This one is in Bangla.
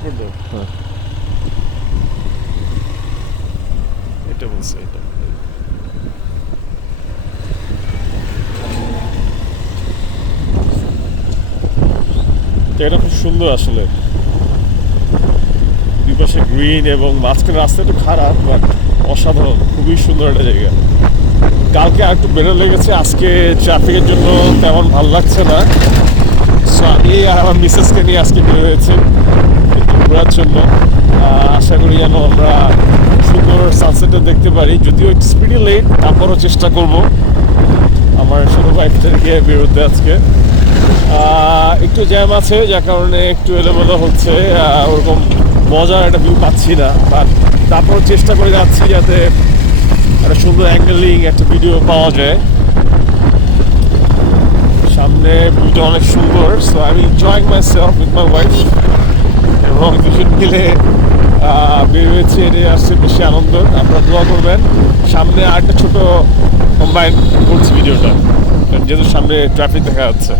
হ্যাঁ এটা বলছে এটা এটা খুব সুন্দর আসলে দুই পাশে গ্রিন এবং মাঝখানে রাস্তা একটু খারাপ বাট অসাধারণ খুবই সুন্দর একটা জায়গা কালকে আর একটু বেরো লেগেছে আজকে ট্রাফিকের জন্য তেমন ভালো লাগছে না সো আমি আর আমার মিসেসকে নিয়ে আজকে বের হয়েছি একটু ঘোরার জন্য আশা করি যেন আমরা সুন্দর সানসেটটা দেখতে পারি যদিও একটু স্পিডি লেট তারপরও চেষ্টা করব আমার ছোটো বাইকটাকে বেরোতে আজকে একটু জ্যাম আছে যার কারণে একটু এলোমেলো হচ্ছে ওরকম মজার একটা ভিউ পাচ্ছি না বাট তারপরও চেষ্টা করে যাচ্ছি যাতে একটা সুন্দর অ্যাঙ্গেলিং একটা ভিডিও পাওয়া যায় সামনে ভিউটা অনেক সুন্দর so I am enjoying my self with my wife এবং দুজন মিলে বের হয়েছে এটাই আসছে বেশি আনন্দ আপনারা দোয়া করবেন সামনে আরেকটা ছোটো কম্বাইন করছি ভিডিওটা যেহেতু সামনে ট্রাফিক দেখা যাচ্ছে